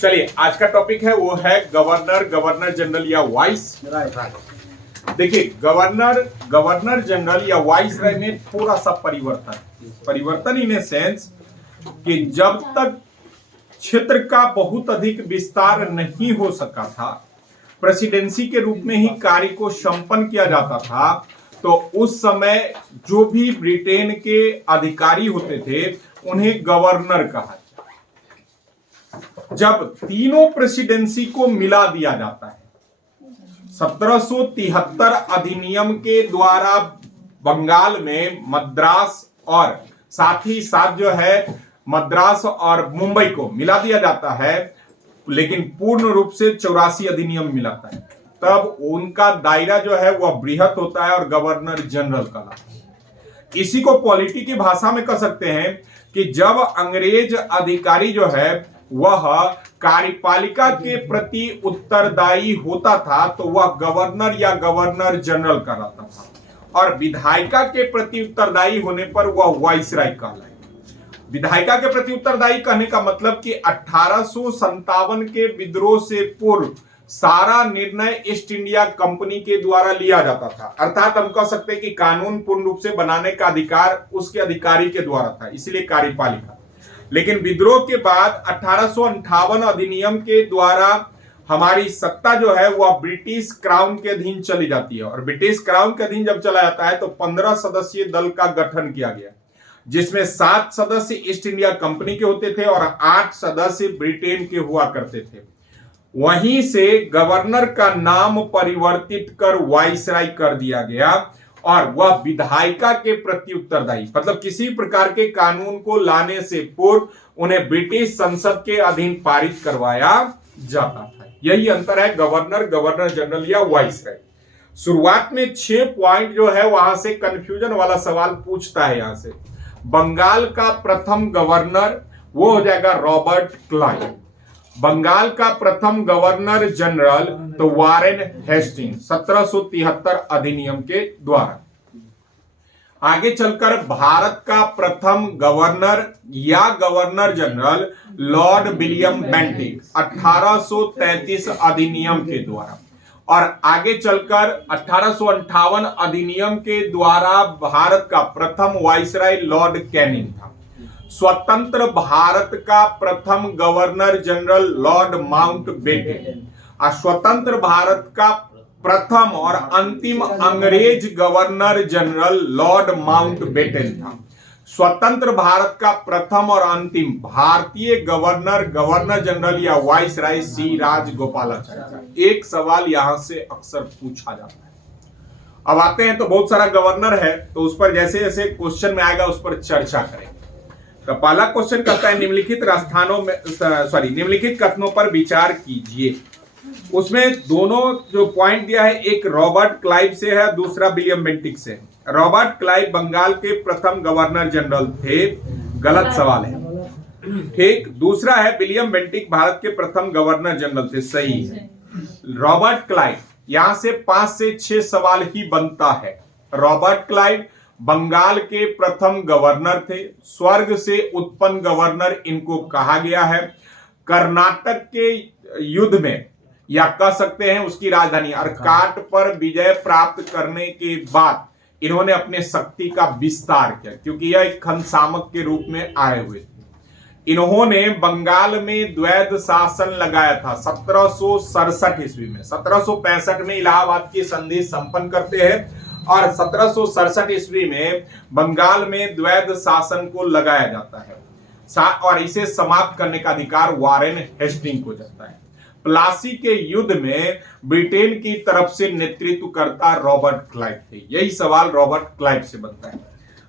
चलिए आज का टॉपिक है वो है गवर्नर जनरल या वाइस। देखिए गवर्नर जनरल या वाइस राय में थोड़ा सा परिवर्तन इन ए सेंस कि जब तक क्षेत्र का बहुत अधिक विस्तार नहीं हो सका था, प्रेसिडेंसी के रूप में ही कार्य को संपन्न किया जाता था, तो उस समय जो भी ब्रिटेन के अधिकारी होते थे उन्हें गवर्नर कहा। जब तीनों प्रेसिडेंसी को मिला दिया जाता है, 1773 अधिनियम के द्वारा बंगाल में मद्रास और साथ ही साथ जो है मद्रास और मुंबई को मिला दिया जाता है, लेकिन पूर्ण रूप से 84 अधिनियम मिलाता है, तब उनका दायरा जो है वह बृहत होता है और गवर्नर जनरल कहलाता है। इसी को पॉलिटी की भाषा में कह सकते हैं कि जब अंग्रेज अधिकारी जो है वह कार्यपालिका के प्रति उत्तरदायी होता था तो वह गवर्नर या गवर्नर जनरल कहलाता था, और विधायिका के प्रति उत्तरदायी होने पर वह वाइसराय कहलाए। विधायिका के प्रति उत्तरदायी कहने का मतलब कि 1857 के विद्रोह से पूर्व सारा निर्णय ईस्ट इंडिया कंपनी के द्वारा लिया जाता था, अर्थात हम कह सकते हैं कि कानून पूर्ण रूप से बनाने का अधिकार उसके अधिकारी के द्वारा था, इसलिए कार्यपालिका। लेकिन विद्रोह के बाद 1858 अधिनियम के द्वारा हमारी सत्ता जो है वह ब्रिटिश क्राउन के अधीन चली जाती है, और ब्रिटिश क्राउन के अधीन जब चला जाता है तो 15 सदस्यीय दल का गठन किया गया, जिसमें 7 सदस्य ईस्ट इंडिया कंपनी के होते थे और 8 सदस्य ब्रिटेन के हुआ करते थे। वहीं से गवर्नर का नाम परिवर्तित कर वाइसराय कर दिया गया, और वह विधायिका के प्रति उत्तरदायी, मतलब किसी प्रकार के कानून को लाने से पूर्व उन्हें ब्रिटिश संसद के अधीन पारित करवाया जाता था। यही अंतर है गवर्नर जनरल या वाइसराय। शुरुआत में 6 पॉइंट जो है वहां से कंफ्यूजन वाला सवाल पूछता है। यहां से बंगाल का प्रथम गवर्नर वो हो जाएगा रॉबर्ट क्लाइव। बंगाल का प्रथम गवर्नर जनरल तो वारेन हेस्टिंग्स 1773 अधिनियम के द्वारा। आगे चलकर भारत का प्रथम गवर्नर या governor general Lord William Bentinck 1833 अधिनियम के द्वारा, और आगे चलकर 1858 अधिनियम के द्वारा भारत का प्रथम वाइसराय लॉर्ड कैनिंग था। स्वतंत्र भारत का प्रथम गवर्नर जनरल लॉर्ड माउंटबेटन, और स्वतंत्र भारत का प्रथम और अंतिम अंग्रेज गवर्नर जनरल लॉर्ड माउंटबेटन था। स्वतंत्र भारत का प्रथम और अंतिम भारतीय गवर्नर जनरल या वाइसराय सी राजगोपालाचारी। एक सवाल यहां से अक्सर पूछा जाता है। अब आते हैं तो बहुत सारा गवर्नर है, तो उस पर जैसे जैसे क्वेश्चन में आएगा उस पर चर्चा करेंगे। तो पहला क्वेश्चन कहता है निम्नलिखित कथनों पर विचार कीजिए। उसमें दोनों जो पॉइंट दिया है, एक रॉबर्ट क्लाइव से है, दूसरा विलियम बेंटिक से। रॉबर्ट क्लाइव बंगाल के प्रथम गवर्नर जनरल थे, गलत सवाल है। ठीक, दूसरा है विलियम बेंटिक भारत के प्रथम गवर्नर जनरल थे, सही है। रॉबर्ट क्लाइव, यहां से 5 से 6 सवाल ही बनता है। रॉबर्ट क्लाइव बंगाल के प्रथम गवर्नर थे, स्वर्ग से उत्पन्न गवर्नर इनको कहा गया है। कर्नाटक के युद्ध में, या कह सकते हैं उसकी राजधानी अर्काट पर विजय प्राप्त करने के बाद इन्होंने अपने शक्ति का विस्तार किया, क्योंकि यह एक खनसामक के रूप में आए हुए थे। इन्होंने बंगाल में द्वैध शासन लगाया था 1767 ईस्वी में। 1765 में इलाहाबाद की संधि संपन्न करते हैं, और 1767 ईस्वी में बंगाल में द्वैध शासन को लगाया जाता है, और इसे समाप्त करने का अधिकार वारेन हेस्टिंग को जाता है। प्लासी के युद्ध में ब्रिटेन की तरफ से नेतृत्व करता रॉबर्ट क्लाइव थे। यही सवाल रॉबर्ट क्लाइव से बनता है।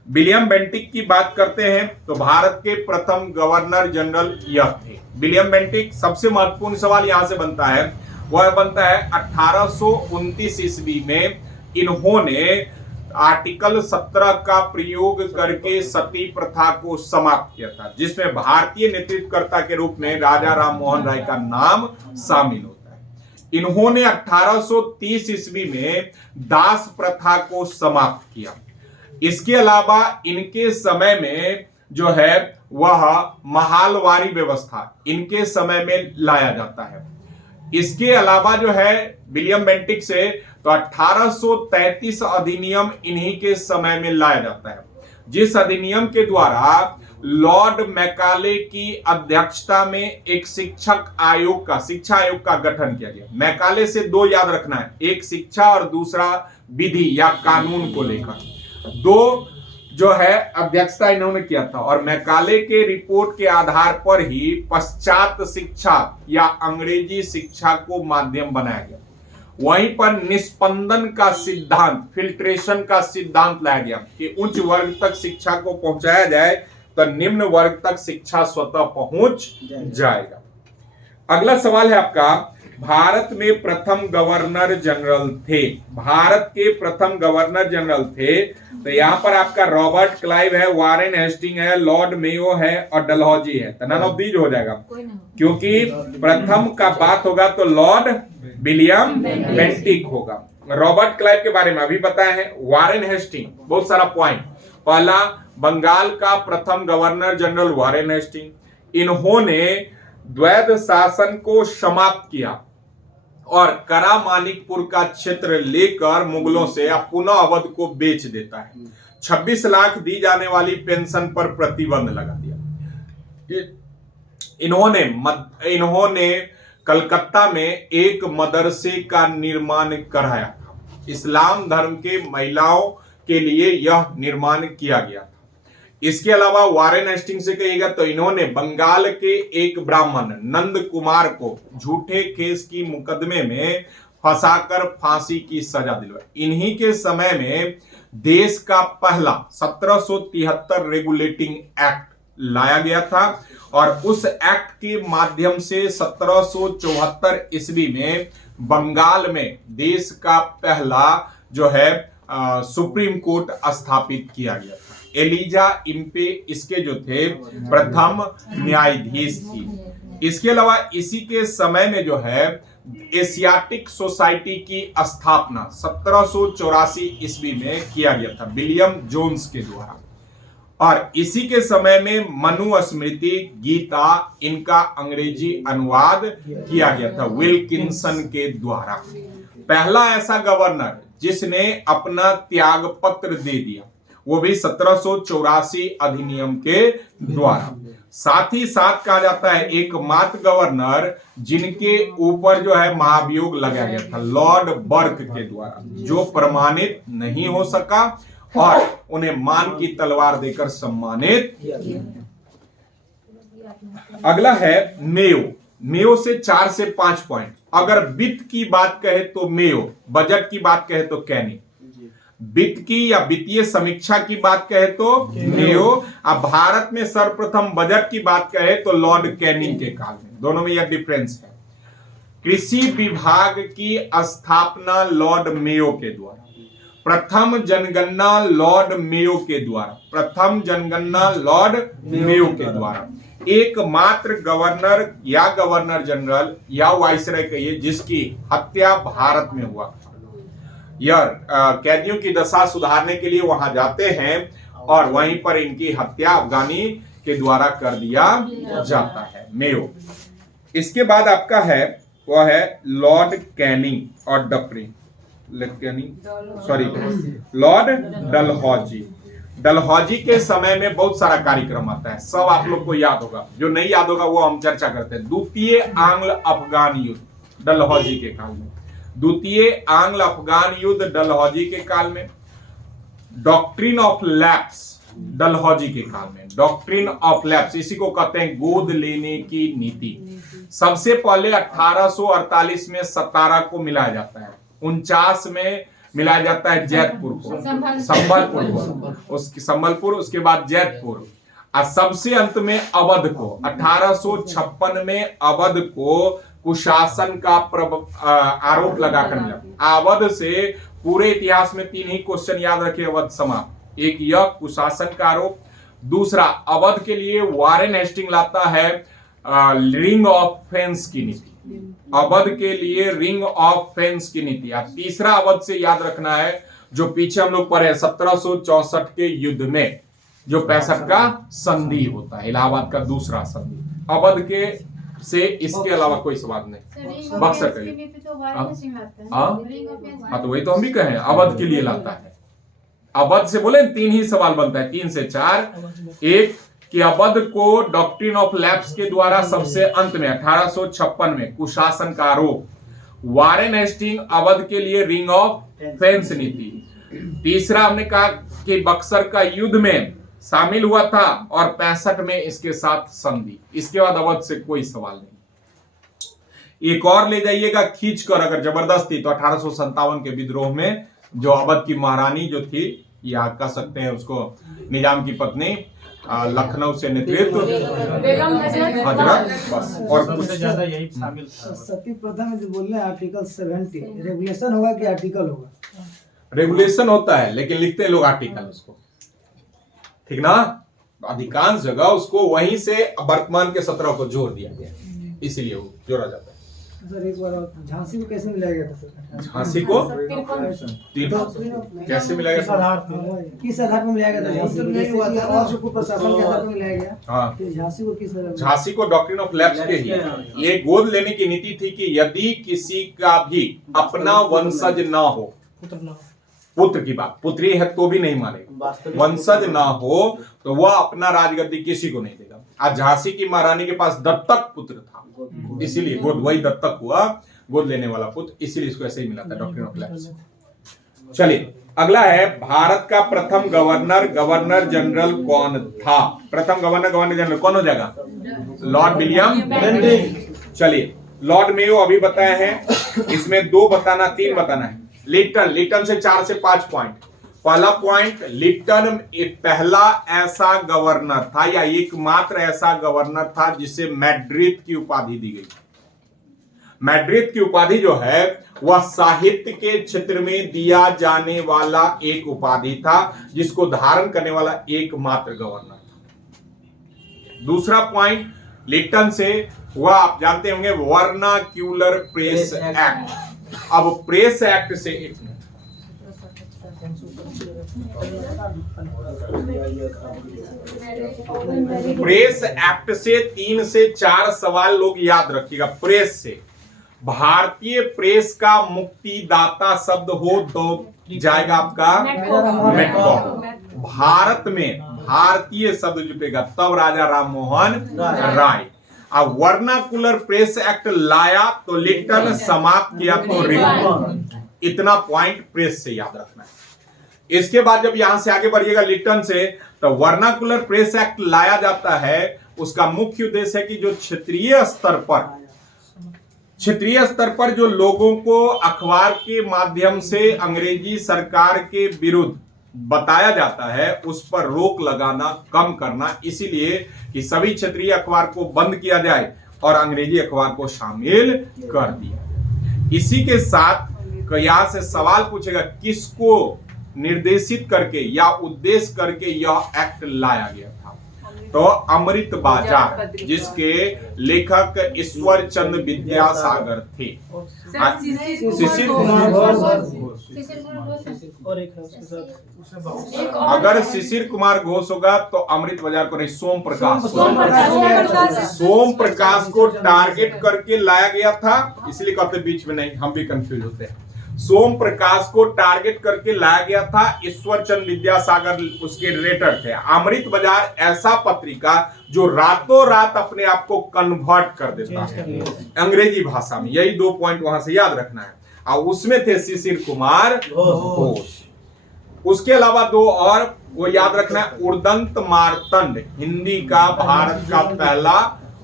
विलियम बेंटिक की बात करते हैं तो भारत के प्रथम गवर्नर जनरल यह थे। विलियम बेंटिक, सबसे महत्वपूर्ण सवाल यहां से बनता है, वह बनता है 1829 ईस्वी में इन्होंने आर्टिकल 17 का प्रयोग करके सती प्रथा को समाप्त किया था, जिसमें भारतीय नेतृत्वकर्ता के रूप में राजा राम मोहन राय का नाम शामिल होता है। इन्होंने 1830 ईस्वी में दास प्रथा को समाप्त किया। इसके अलावा इनके समय में जो है वह महालवारी व्यवस्था इनके समय में लाया जाता है। इसके अलावा जो है विलियम बेंटिक से तो 1833 अधिनियम इन्हीं के समय में लाया जाता है, जिस अधिनियम के द्वारा लॉर्ड मैकाले की अध्यक्षता में एक शिक्षा आयोग का गठन किया गया। मैकाले से दो याद रखना है, एक शिक्षा और दूसरा विधि या कानून को लेकर, दो जो है अध्यक्षता इन्होंने किया था। और मैकाले के रिपोर्ट के आधार पर ही पश्चात शिक्षा या अंग्रेजी शिक्षा को माध्यम बनाया गया। वहीं पर निस्पंदन का सिद्धांत, फिल्ट्रेशन का सिद्धांत लाया गया कि उच्च वर्ग तक शिक्षा को पहुंचाया जाए तो निम्न वर्ग तक शिक्षा स्वतः पहुंच जाएगा। अगला सवाल है आपका, भारत में प्रथम गवर्नर जनरल थे। भारत के प्रथम गवर्नर जनरल थे तो यहां पर आपका रॉबर्ट क्लाइव है, वारेन हेस्टिंग है, लॉर्ड मेयो है और डलहौजी है। तो नन ऑफ दीज हो जाएगा, क्योंकि प्रथम का बात होगा तो लॉर्ड विलियम बेंटिक होगा। रॉबर्ट क्लाइव के बारे में अभी बताया है, वारेन हेस्टिंग बहुत सारा पॉइंट। पहला, बंगाल का प्रथम गवर्नर जनरल वारेन हेस्टिंग। इन्होंने द्वैध शासन को समाप्त किया और करामानिकपुर का क्षेत्र लेकर मुगलों से पुनः अवध को बेच देता है। 26 लाख दी जाने वाली पेंशन पर प्रतिबंध लगा दिया। इन्होंने कलकत्ता में एक मदरसे का निर्माण कराया था। इस्लाम धर्म के महिलाओं के लिए यह निर्माण किया गया था। इसके अलावा वारेन हेस्टिंग से कहिएगा तो इन्होंने बंगाल के एक ब्राह्मण नंद कुमार को झूठे केस की मुकदमे में फंसाकर फांसी की सजा दिलवाई। इन्हीं के समय में देश का पहला 1773 रेगुलेटिंग एक्ट लाया गया था और उस एक्ट के माध्यम से 1774 ईस्वी में बंगाल में देश का पहला जो है सुप्रीम कोर्ट स्थापित किया गया था। एलिजा इम्पे इसके जो थे प्रथम न्यायाधीश थी। इसके अलावा इसी के समय में जो है एशियाटिक सोसाइटी की स्थापना 1784 ईस्वी में किया गया था विलियम जोन्स के द्वारा। और इसी के समय में मनुस्मृति, गीता, इनका अंग्रेजी अनुवाद किया गया था विल्किंसन के द्वारा। पहला ऐसा गवर्नर जिसने अपना त्याग पत्र दे दिया वो भी 1784 अधिनियम के द्वारा। साथ ही साथ कहा जाता है एकमात्र गवर्नर जिनके ऊपर जो है महाभियोग लगाया गया था लॉर्ड बर्क के द्वारा, जो प्रमाणित नहीं हो सका और उन्हें मान की तलवार देकर सम्मानित किया। अगला है मेयो से 4 से 5 पॉइंट। अगर वित्त की बात कहे तो मेयो, बजट की बात कहे तो कैनिंग, वित्त की या वित्तीय समीक्षा की बात कहे तो मेयो, अब भारत में सर्वप्रथम बजट की बात कहे तो लॉर्ड कैनिंग के काल में। दोनों में यह डिफरेंस है। कृषि विभाग की स्थापना लॉर्ड मेयो के द्वारा, प्रथम जनगणना लॉर्ड मेयो के द्वारा, प्रथम जनगणना लॉर्ड मेयो के द्वारा। एकमात्र गवर्नर या गवर्नर जनरल या वाइसराय कहिए जिसकी हत्या भारत में हुआ। यह कैदियों की दशा सुधारने के लिए वहां जाते हैं और वहीं पर इनकी हत्या अफगानी के द्वारा कर दिया जाता है, मेयो। इसके बाद आपका है वह है लॉर्ड कैनिंग और लॉर्ड डलहौजी। डलहौजी के समय में बहुत सारा कार्यक्रम आता है, सब आप लोग को याद होगा, जो नहीं याद होगा वो हम चर्चा करते हैं। द्वितीय आंग्ल अफगान युद्ध डलहौजी के काल में, द्वितीय आंग्ल अफगान युद्ध डलहौजी के काल में। डॉक्ट्रिन ऑफ लैप्स डलहौजी के काल में, डॉक्ट्रिन ऑफ लैप्स इसी को कहते हैं गोद लेने की नीति। सबसे पहले 1848 में सतारा को मिलाया जाता है, 49 में मिलाया जाता है जैतपुर को, संबलपुर, उसके बाद जैतपुर, और सबसे अंत में अवध को 1856 में अवध को कुशासन का आरोप लगाकर मिला। अवध से पूरे इतिहास में 3 ही क्वेश्चन याद रखे अवध समाप्त। एक यह कुशासन का आरोप, दूसरा अवध के लिए वारेन हेस्टिंग लाता है रिंग ऑफ फेंस की नीति, अवध के लिए रिंग ऑफ फेंस की नीति। और तीसरा अवध से याद रखना है जो पीछे हम लोग पढ़े 1764 के युद्ध में जो 65 का संधि होता है, इलाहाबाद का दूसरा संधि। अवध के से इसके अलावा कोई सवाल नहीं। बक्सर का हाँ, तो वही तो हम भी कहें, अवध के लिए लाता है। अवध से बोले 3 ही सवाल बनता है, 3 से 4। एक कि अवध को डॉक्ट्रिन ऑफ लैप्स के द्वारा सबसे अंत में 1856 में कुशासन का आरोप, वारेन हेस्टिंग अवध के लिए रिंग ऑफ फेंस नीति। तीसरा हमने कहा कि बक्सर का युद्ध में शामिल हुआ था और 65 में इसके साथ संधि। इसके बाद अवध से कोई सवाल नहीं। एक और ले जाइएगा खींच कर अगर जबरदस्ती, तो 1857 के विद्रोह में जो अवध की महारानी जो थी, या कह सकते हैं उसको निजाम की पत्नी, लखनऊ से नेतृत्व हजरत, बस और कुछ ज्यादा यही शामिल था। सती प्रथा में जो बोल रहे हैं आर्टिकल 70 रेगुलेशन होगा कि आर्टिकल होगा? रेगुलेशन होता है, लेकिन लिखते हैं लोग आर्टिकल उसको, ठीक ना। अधिकांश जगह उसको वहीं से वर्तमान के 17 को जोड़ दिया गया, इसीलिए वो जोड़ा जाता है। सर एक बार झांसी को कैसे मिलाया गया था सर? झांसी को कैसे मिलाया गया था? किस आधार पर मिलाया गया था झांसी को? जैसे कि और जो प्रशासन के आधार पर मिलाया गया, हाँ, तो झांसी को किस आधार? झांसी को डॉक्ट्रिन ऑफ लैप्स के ही ये गोद लेने की नीति थी कि यदि किसी का भी अपना वंशज ना हो, पुत्र की बात, पुत्री है तो भी नहीं मानेगा, वंशज ना हो तो वह अपना राजगद्दी किसी को नहीं देगा। आज झांसी की महारानी के पास दत्तक पुत्र था, इसीलिए गोद, वही दत्तक हुआ, गोद लेने वाला पुत्र, इसीलिए इसको ऐसे ही मिला था डॉक्ट्रिन ऑफ लैप्स। चलिए अगला है, भारत का प्रथम गवर्नर जनरल कौन था? प्रथम गवर्नर जनरल कौन हो जाएगा? Lord William Bentinck. चलिए लॉर्ड मेयो अभी बताए हैं, इसमें 2 बताना, 3 बताना है। लिटन से 4 से 5 पॉइंट। पहला पॉइंट, लिटन एक पहला ऐसा गवर्नर था या एकमात्र ऐसा गवर्नर था जिसे मैड्रिड की उपाधि दी गई। मैड्रिड की उपाधि जो है वह साहित्य के क्षेत्र में दिया जाने वाला एक उपाधि था, जिसको धारण करने वाला एकमात्र गवर्नर था। दूसरा पॉइंट लिटन से, वह आप जानते होंगे वर्नाक्यूलर प्रेस एक्ट। अब प्रेस एक्ट से, प्रेस एक्ट से 3 से 4 सवाल लोग याद रखिएगा। प्रेस से, भारतीय प्रेस का मुक्तिदाता शब्द हो तो जाएगा आपका मेटकॉम। भारत में भारतीय शब्द जुटेगा तब राजा राम मोहन राय। अब वर्नाकुलर प्रेस एक्ट लाया तो लिटन, समाप्त किया तो रिपन। इतना पॉइंट प्रेस से याद रखना है। इसके बाद जब यहां से आगे बढ़िएगा लिटन से, तो वर्नाकुलर प्रेस एक्ट लाया जाता है। उसका मुख्य उद्देश्य है कि जो क्षेत्रीय स्तर पर जो लोगों को अखबार के माध्यम से अंग्रेजी सरकार के विरुद्ध बताया जाता है, उस पर रोक लगाना, कम करना, इसीलिए कि सभी क्षेत्रीय अखबार को बंद किया जाए और अंग्रेजी अखबार को शामिल कर दिया। इसी के साथ यहां से सवाल पूछेगा, किसको निर्देशित करके या उद्देश्य करके यह एक्ट लाया गया था? तो अमृत बाजार, जिसके लेखक ईश्वर चंद्र विद्यासागर थे। शिशिर कुमार अगर शिशिर कुमार घोष होगा तो अमृत बाजार को नहीं, सोम प्रकाश को टारगेट करके लाया गया था, इसलिए कहते बीच में नहीं, हम भी कंफ्यूज होते हैं। सोम प्रकाश को टारगेट करके लाया गया था। ईश्वर चंद्र विद्यासागर उसके रेटर थे। अमृत बाजार ऐसा पत्रिका जो रातों रात अपने आप को कन्वर्ट कर देता है अंग्रेजी भाषा में। यही 2 पॉइंट वहां से याद रखना है। और उसमें थे शिशिर कुमार घोष। उसके अलावा 2 और वो याद रखना है, उर्दंत मार्तंड, हिंदी का भारत का पहला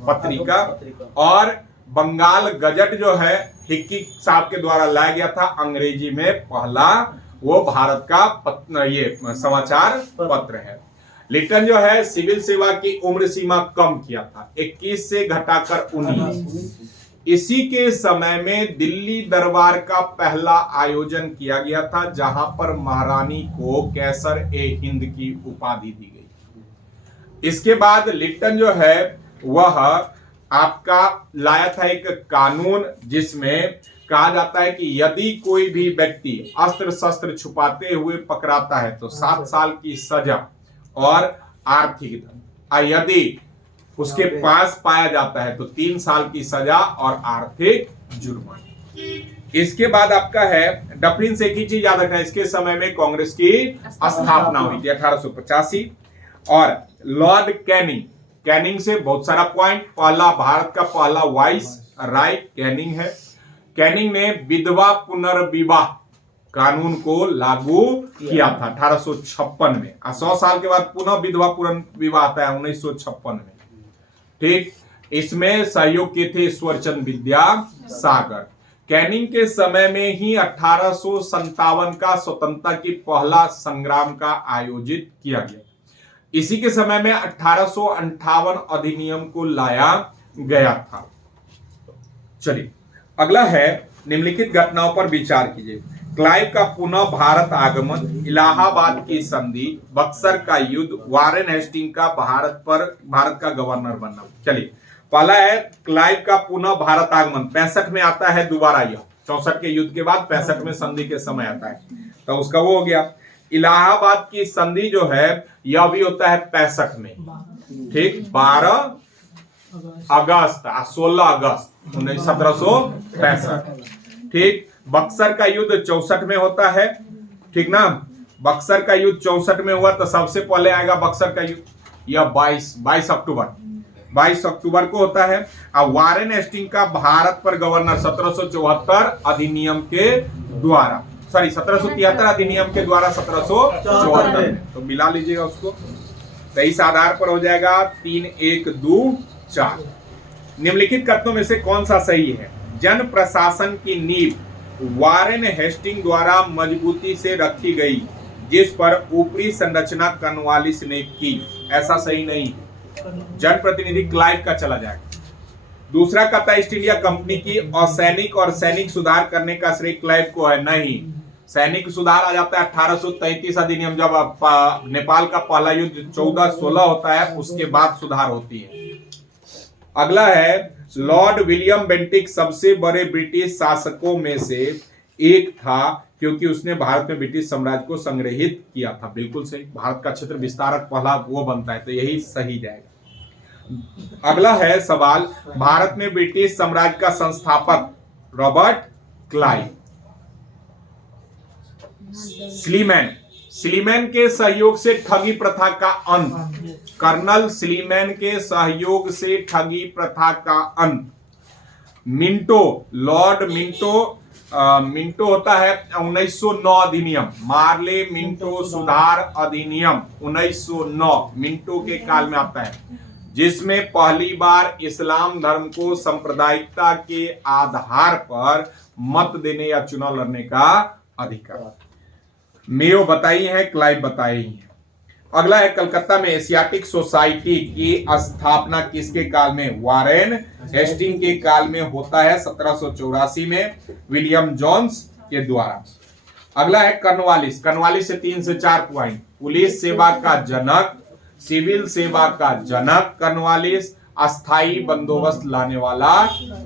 पत्रिका, और बंगाल गजट जो है हिक्की साहब के द्वारा लाया गया था, अंग्रेजी में पहला वो भारत का ये समाचार पत्र है। लिटन जो है सिविल सेवा की उम्र सीमा कम किया था, 21 से घटाकर 19। इसी के समय में दिल्ली दरबार का पहला आयोजन किया गया था, जहां पर महारानी को कैसर ए हिंद की उपाधि दी गई। इसके बाद लिटन जो है वह आपका लाया था एक कानून, जिसमें कहा जाता है कि यदि कोई भी व्यक्ति अस्त्र शस्त्र छुपाते हुए पकड़ाता है तो 7 साल की सजा और आर्थिक दंड, और यदि उसके पास पाया जाता है तो 3 साल की सजा और आर्थिक जुर्माना। इसके बाद आपका है डफरिन से एक ही चीज याद रखना, इसके समय में कांग्रेस की स्थापना हुई थी 1885। और लॉर्ड कैनिंग, कैनिंग से बहुत सारा पॉइंट, पहला भारत का पहला वाइस राय कैनिंग है। कैनिंग ने विधवा पुनर्विवाह कानून को लागू किया था 1856 में, 100 साल के बाद पुनः विधवा पुनर्विवाह आता है 1956 में। ठीक, इसमें सहयोग किए थे ईश्वरचंद विद्यासागर। कैनिंग के समय में ही 1857 का स्वतंत्रता की पहला संग्राम का आयोजित किया गया। इसी के समय में 1858 अधिनियम को लाया गया था। चलिए अगला है निम्नलिखित घटनाओं पर विचार कीजिए। क्लाइव का पुनः भारत आगमन, इलाहाबाद की संधि, बक्सर का युद्ध, वारेन हेस्टिंग का भारत का गवर्नर बनना। चलिए पहला है क्लाइव का पुनः भारत आगमन, 65 में आता है दोबारा, यह 64 के युद्ध के बाद 65 में संधि के समय आता है, तो उसका वो हो गया। इलाहाबाद की संधि जो है यह भी होता है 65 में, ठीक, 12 अगस्त 16 अगस्त 1765। ठीक, बक्सर का युद्ध 64 में होता है, ठीक ना, बक्सर का युद्ध 64 में हुआ, तो सबसे पहले आएगा बक्सर का युद्ध, यह 22 अक्टूबर को होता है। अब वारेन हेस्टिंग का भारत पर गवर्नर 1774 अधिनियम के द्वारा, 1773 अधिनियम के द्वारा 1774 में, तो मिला लीजिएगा उसको, तो इस आधार पर हो जाएगा 3 1 2 4। निम्नलिखित कथनों में से कौन सा सही है? जन प्रशासन की नींव वारेन हेस्टिंग द्वारा मजबूती से रखी गई, जिस पर ऊपरी संरचना कॉर्नवालिस ने की, ऐसा सही नहीं। जनप्रतिनिधि क्लाइव का चला जाएगा। दूसरा कहता है ईस्ट इंडिया कंपनी की असैनिक और सैनिक सुधार करने का श्रेय क्लाइव को है, नहीं। सैनिक सुधार आ जाता है 1833 अधिनियम, जब नेपाल का पहला युद्ध 1416 होता है, उसके बाद सुधार होती है। अगला है लॉर्ड विलियम बेंटिक सबसे बड़े ब्रिटिश शासकों में से एक था, क्योंकि उसने भारत में ब्रिटिश साम्राज्य को संग्रहित किया था। बिल्कुल सही, भारत का क्षेत्र विस्तारक पहला वो बनता है, तो यही सही जाएगा। अगला है सवाल, भारत में ब्रिटिश साम्राज्य का संस्थापक रॉबर्ट क्लाइव। स्लीमैन के सहयोग से ठगी प्रथा का अंत, कर्नल स्लीमैन के सहयोग से ठगी प्रथा का अंत। मिंटो, लॉर्ड मिंटो होता है 1909 अधिनियम, मार्ले मिंटो सुधार अधिनियम 1909 मिंटो के काल में आता है, जिसमें पहली बार इस्लाम धर्म को सांप्रदायिकता के आधार पर मत देने या चुनाव लड़ने का अधिकार। मेयो बताई है, क्लाइव बताई है। अगला है कलकत्ता में एशियाटिक सोसाइटी की स्थापना किसके काल में? वारेन हेस्टिंग के काल में होता है 1784 में विलियम जोन्स के द्वारा। अगला है कॉर्नवालिस से 3 से 4 पॉइंट। पुलिस सेवा का जनक, सिविल सेवा का जनक कॉर्नवालिस, अस्थाई बंदोबस्त लाने वाला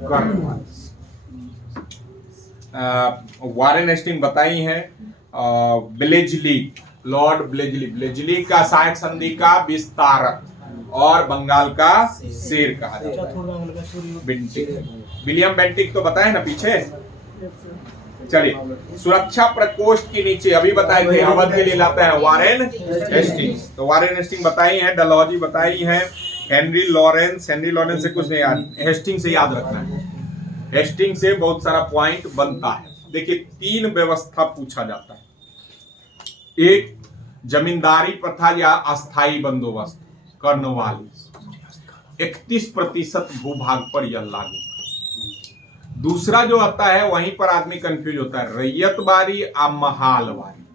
कॉर्नवालिस। वारेन हेस्टिंग बताई है। ब्लेजली, लॉर्ड ब्लेजली का सहायक संधि का विस्तारक और बंगाल का शेर कहा जाता है। विलियम बेंटिक तो बताए ना पीछे। चलिए सुरक्षा प्रकोष्ठ के नीचे अभी बताए थे, अवध के लिए लाता है वारेन हेस्टिंग, तो वारेन हेस्टिंग बताई है, डलहौजी बताई है, हेनरी लॉरेंस से कुछ नहीं याद, हेस्टिंग से याद रखना है। हेस्टिंग से बहुत सारा पॉइंट बनता है। देखिए 3 व्यवस्था पूछा जाता है। एक जमींदारी प्रथा या अस्थाई बंदोबस्त कॉर्नवालिस, 31% भूभाग पर यह लागू। दूसरा जो आता है वहीं पर आदमी कंफ्यूज होता है, रैयतवारी या महालवारी।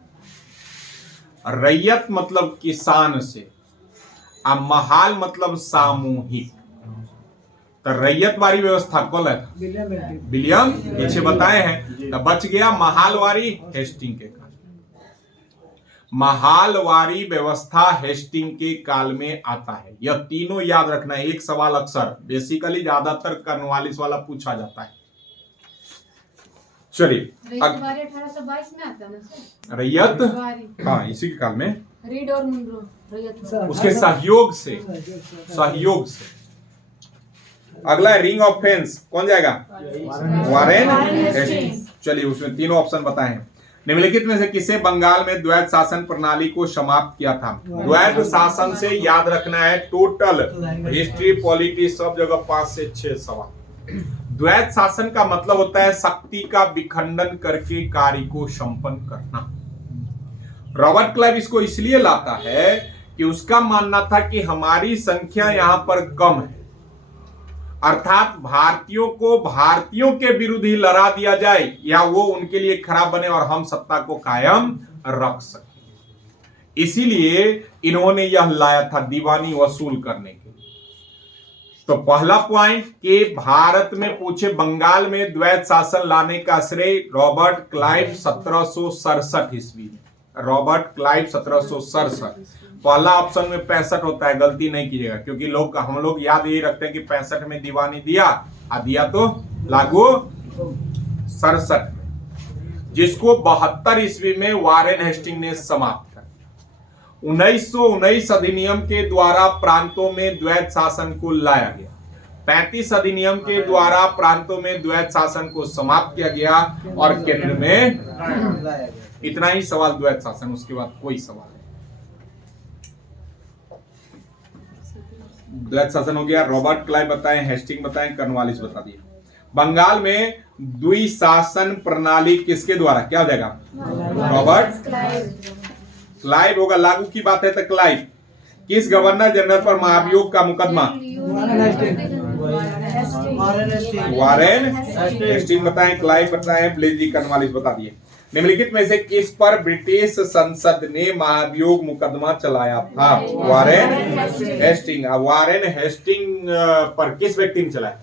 रैयत मतलब किसान से, और महाल मतलब सामूहिक। तो रैयतवारी व्यवस्था कौन है? विलियम, पीछे बताए हैं। तो बच गया महालवारी, हेस्टिंग के काल। महालवारी व्यवस्था हेस्टिंग के काल में आता है। यह तीनों याद रखना है, एक सवाल अक्सर बेसिकली ज्यादातर कॉर्नवालिस वाला पूछा जाता है। चलिए 1822 में आता है ना रैयत, हाँ इसी के काल में रीड और मुनरो उसके सहयोग से अगला है रिंग ऑफ फेंस, कौन जाएगा? Warren Hastings. चलिए उसमें तीनों ऑप्शन बताए हैं। निम्नलिखित में से किसे बंगाल में द्वैत शासन प्रणाली को समाप्त किया था? द्वैत शासन से याद रखना है टोटल हिस्ट्री पॉलिटी सब जगह 5 से 6 सवाल। द्वैत शासन का मतलब होता है शक्ति का विखंडन करके कार्य को संपन्न करना। रॉबर्ट क्लाइव इसको इसलिए लाता है कि उसका मानना था कि हमारी संख्या यहां पर कम है, अर्थात भारतीयों को भारतीयों के विरुद्ध ही लड़ा दिया जाए या वो उनके लिए खराब बने और हम सत्ता को कायम रख सके। इसीलिए इन्होंने यह लाया था दीवानी वसूल करने के लिए। तो पहला पॉइंट कि भारत में पूछे बंगाल में द्वैत शासन लाने का श्रेय रॉबर्ट क्लाइव 1767 ईस्वी में। Robert Clive 1767। पहला ऑप्शन में 65 होता है, गलती नहीं कीजिएगा, क्योंकि हम लोग याद यही रखते हैं कि 65 में दीवानी दिया तो लागू 67 में, जिसको 72 ईस्वी में वारेन हेस्टिंग ने समाप्त कर। 1919 अधिनियम के द्वारा प्रांतों में द्वैत शासन को लाया गया। 35 अधिनियम के द्वारा प्रांतों में द्वैत शासन को समाप्त किया गया और केंद्र में लाया गया। इतना ही सवाल द्वैत शासन, उसके बाद कोई सवाल नहीं। द्वैत शासन हो गया, रॉबर्ट क्लाइव बताएं, हेस्टिंग बताएं, कर्नवालिस बता दिए। बंगाल में द्विशासन प्रणाली किसके द्वारा, क्या हो जाएगा? रॉबर्ट क्लाइव होगा। लागू की बात है तो क्लाइव। किस गवर्नर जनरल पर महाभियोग का मुकदमा? वारेन हेस्टिंग बताएं, क्लाइव बताएं, ब्लेजी, कर्नवालिस बता दिए। निम्नलिखित में से किस पर ब्रिटिश संसद ने महाभियोग मुकदमा चलाया था? Warren Hasting. वारेन हेस्टिंग पर किस व्यक्ति ने चलाया?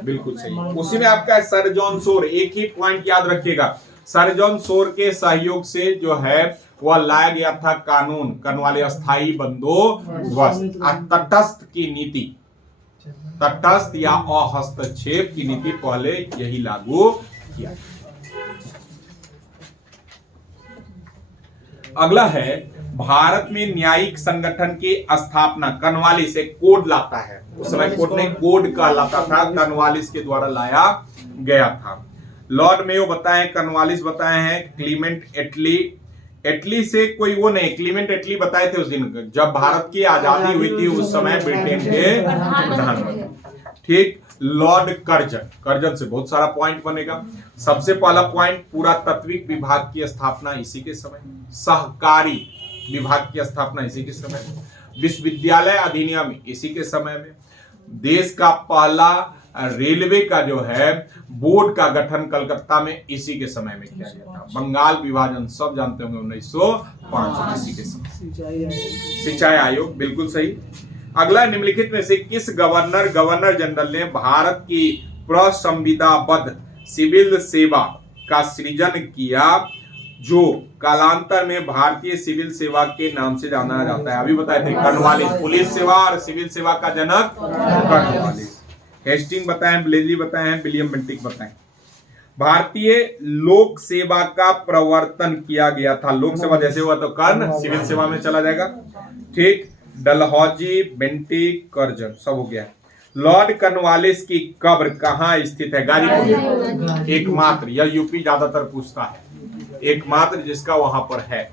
बिल्कुल सही। उसी में आपका सर जॉन शोर, एक ही पॉइंट याद रखिएगा, सर जॉन शोर के सहयोग से जो है वह लाया गया था कानून वाले अस्थायी बंदोबस्त। तटस्थ की नीति, तटस्थ या अहस्तक्षेप की नीति पहले यही लागू किया। अगला है भारत में न्यायिक संगठन की स्थापना कर्नवालिस एक कोड लाता है। उस समय कोड ने कोड कहलाता था, कर्नवालिस के द्वारा लाया गया था। लॉर्ड मेयो बताएं, कर्नवालिस बताए हैं, क्लीमेंट एटली। एटली से कोई वो नहीं, क्लीमेंट एटली बताए थे उस दिन जब भारत की आजादी हुई थी, उस समय ब्रिटेन के प्रधानमंत्री। ठीक। लॉर्ड कर्जन से बहुत सारा पॉइंट बनेगा। सबसे पहला पॉइंट, पुरातत्विक विभाग की स्थापना इसी के समय, सहकारी विभाग की स्थापना इसी के समय, विश्वविद्यालय अधिनियम इसी के समय में, देश का पहला रेलवे का जो है बोर्ड का गठन कलकत्ता में इसी के समय में किया गया था। बंगाल विभाजन सब जानते होंगे 1905 इसी के समय। सिंचाई आयोग बिल्कुल सही। अगला, निम्नलिखित में से किस गवर्नर जनरल ने भारत की प्रसंविधाबद्ध सिविल सेवा का सृजन किया, जो कालांतर में भारतीय सिविल सेवा के नाम से जाना जाता है? अभी बताए थे कर्नवालिस। पुलिस सेवा और सिविल सेवा का जनक कर्नवालिस। हेस्टिंग बताएं, ब्लेजी बताएं, विलियम बेंटिक बताएं। भारतीय लोक सेवा का प्रवर्तन किया गया था। लोक सेवा जैसे हुआ तो कर्ण सिविल सेवा में चला जाएगा। ठीक। डलहौजी, बेंटिक, कर्जन सब हो गया। लॉर्ड कर्नवालिस की कब्र कहाँ स्थित है? गाजीपुर। एकमात्र, यह यूपी ज्यादातर पूछता है, एकमात्र जिसका वहां पर है।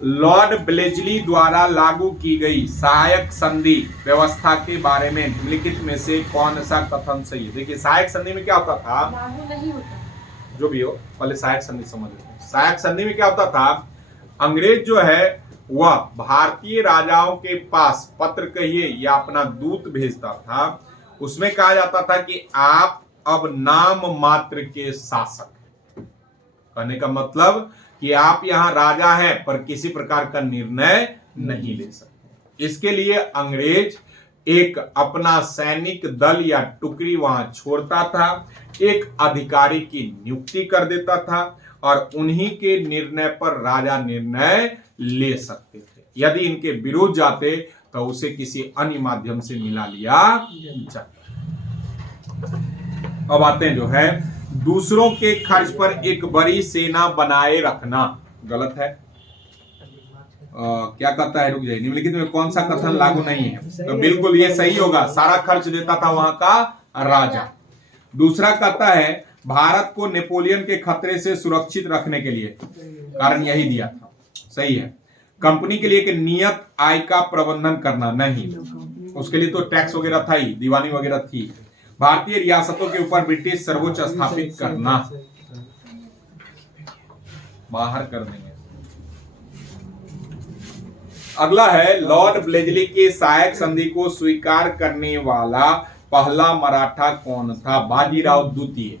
लॉर्ड ब्लेजली द्वारा लागू की गई सहायक संधि व्यवस्था के बारे में निम्नलिखित में से कौन सा कथन सही है? देखिए, सहायक संधि में क्या होता था, जो भी हो, पहले सहायक संधि समझ लो। सहायक संधि में क्या होता था, अंग्रेज जो है वह भारतीय राजाओं के पास पत्र कहिए या अपना दूत भेजता था। उसमें कहा जाता था कि आप अब नाम मात्र के शासक हैं। कहने का मतलब कि आप यहाँ राजा हैं पर किसी प्रकार का निर्णय नहीं ले सकते। इसके लिए अंग्रेज एक अपना सैनिक दल या टुकड़ी वहां छोड़ता था, एक अधिकारी की नियुक्ति कर देता था और उन्हीं के निर्णय पर राजा निर्णय ले सकते थे। यदि इनके विरुद्ध जाते तो उसे किसी अन्य माध्यम से मिला लिया जाता। अब आते हैं जो है दूसरों के खर्च पर एक बड़ी सेना बनाए रखना। गलत है। क्या कहता है, रुक जाइए, निम्नलिखित में कौन सा कथन लागू नहीं है? तो बिल्कुल ये सही होगा, सारा खर्च देता था वहां का राजा। दूसरा कहता है भारत को नेपोलियन के खतरे से सुरक्षित रखने के लिए, कारण यही दिया था, सही है। कंपनी के लिए एक नियत आय का प्रबंधन करना, नहीं, उसके लिए तो टैक्स वगैरह था ही, दीवानी वगैरह थी। भारतीय रियासतों के ऊपर ब्रिटिश सर्वोच्च स्थापित करना, बाहर कर देंगे। अगला है लॉर्ड ब्लेजली के सहायक संधि को स्वीकार करने वाला पहला मराठा कौन था? बाजीराव द्वितीय।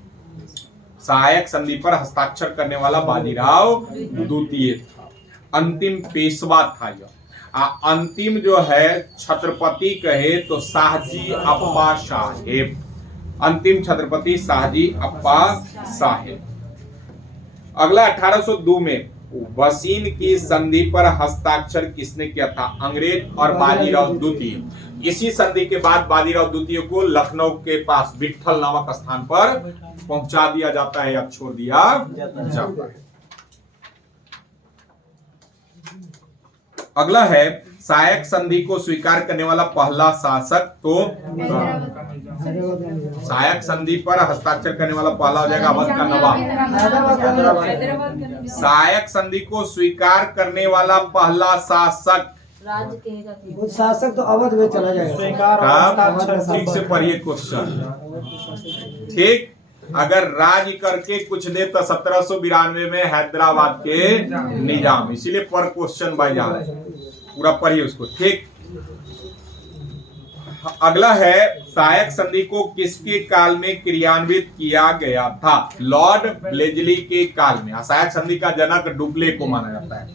सहायक संधि पर हस्ताक्षर करने वाला बाजीराव द्वितीय था। अंतिम पेशवा था यह। अंतिम जो है छत्रपति कहे तो शाहजी अप्पा साहेब, अंतिम छत्रपति शाहजी अप्पा साहेब। अगला 1802 में वसीन की संधि पर हस्ताक्षर किसने किया था? अंग्रेज और बाजीराव द्वितीय। इसी संधि के बाद बाजीराव द्वितीय को लखनऊ के पास विट्ठल नामक स्थान पर पहुंचा दिया जाता है या छोड़ दिया जाता है। अगला है सहायक संधि को स्वीकार करने वाला पहला शासक, तो सहायक संधि पर हस्ताक्षर करने वाला पहला हो जाएगा अवध का नवाब। सहायक संधि को स्वीकार करने वाला पहला शासक, शासक तो अवध में चला जाएगा। ठीक से पढ़िए क्वेश्चन, ठीक। अगर राज करके कुछ दे तो 1792 में हैदराबाद के निजाम, इसीलिए पर क्वेश्चन बाय जा रहा है, पूरा पढ़िए उसको, ठीक। अगला है सहायक संधि को किसके काल में क्रियान्वित किया गया था? लॉर्ड ब्लेजली के काल में। सहायक संधि का जनक डुप्ले को माना जाता है,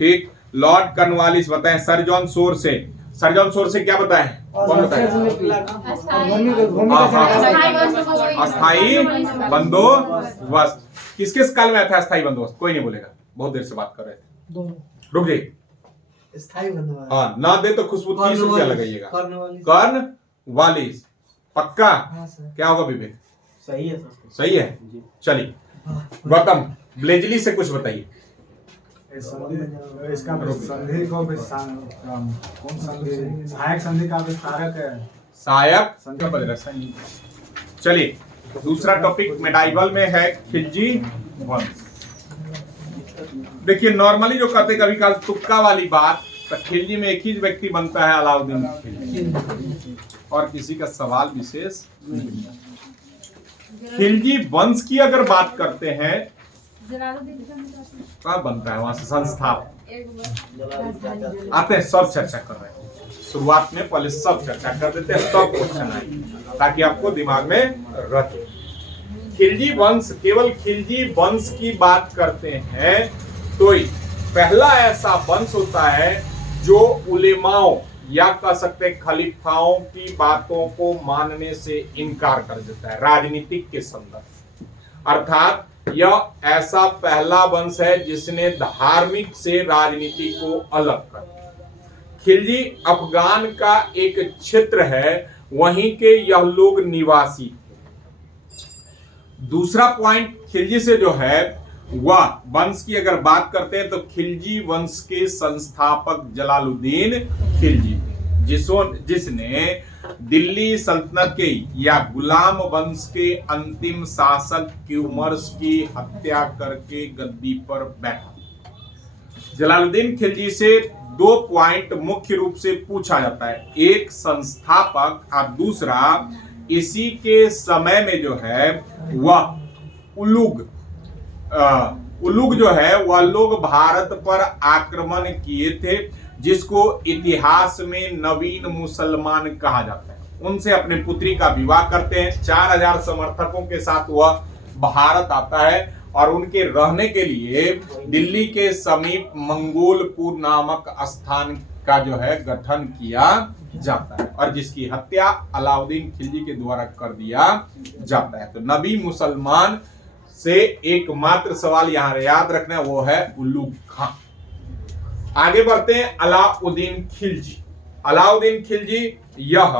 ठीक। लॉर्ड कॉर्नवालिस बताएं। सर जॉन शोर से, सर जॉन शोर से क्या बताएं? कौन बताएं? अस्थाई बंदोबस्त। किसके काल में आया था अस्थाई बंदोबस्त? कोई नहीं बोलेगा, बहुत देर से बात कर रहे थे, रुक जाइए। हाँ, ना दे तो खुशबू 30 रुपया लगाइएगा। कॉर्नवालिस, पक्का? क्या होगा विवेक? सही है सर, सही है। चलिए गौतम, ब्लेजली से कुछ बताइए। इसका संधि को कौन संधि? सहायक संधि का विस्तारक है, सहायक संधि। चलिए दूसरा टॉपिक मेडाइवल में है खिलजी वंश। देखिए नॉर्मली जो कहते कभी काल तुक्का वाली बात, तो खिलजी में एक ही व्यक्ति बनता है, अलाउद्दीन खिलजी, और किसी का सवाल विशेष नहीं। खिलजी वंश की अगर बात करते हैं, क्या बनता है वहां से संस्थापक आते हैं, सब चर्चा कर रहे हैं। शुरुआत में पहले सब चर्चा कर देते हैं, सब क्वेश्चन आए ताकि आपको दिमाग में रहे। खिलजी वंश, केवल खिलजी वंश की बात करते हैं तो पहला ऐसा वंश होता है जो उलेमाओं या कह सकते हैं खलीफाओं की बातों को मानने से इनकार कर देता है राजनीतिक के संदर्भ। अर्थात यह ऐसा पहला वंश है जिसने धार्मिक से राजनीति को अलग कर दिया। खिलजी अफगान का एक क्षेत्र है, वहीं के यह लोग निवासी थे। दूसरा पॉइंट खिलजी से जो है वह वंश की अगर बात करते हैं तो खिलजी वंश के संस्थापक जलालुद्दीन खिलजी थे, जिसने दिल्ली सल्तनत के या गुलाम वंश के अंतिम शासक क्यूमर्स की हत्या करके गद्दी पर बैठा। जलालुद्दीन खिलजी से 2 पॉइंट मुख्य रूप से पूछा जाता है, एक संस्थापक और दूसरा इसी के समय में जो है वह उलुग जो है वह लोग भारत पर आक्रमण किए थे, जिसको इतिहास में नवीन मुसलमान कहा जाता है। उनसे अपने पुत्री का विवाह करते हैं। 4000 समर्थकों के साथ वह भारत आता है और उनके रहने के लिए दिल्ली के समीप मंगोलपुर नामक स्थान का जो है गठन किया जाता है और जिसकी हत्या अलाउद्दीन खिलजी के द्वारा कर दिया जाता है। तो नबी मुसलमान से एकमात्र सवाल यहां याद रखना है, वो है उल्लुग खां। आगे बढ़ते हैं अलाउद्दीन खिलजी। अलाउद्दीन खिलजी यह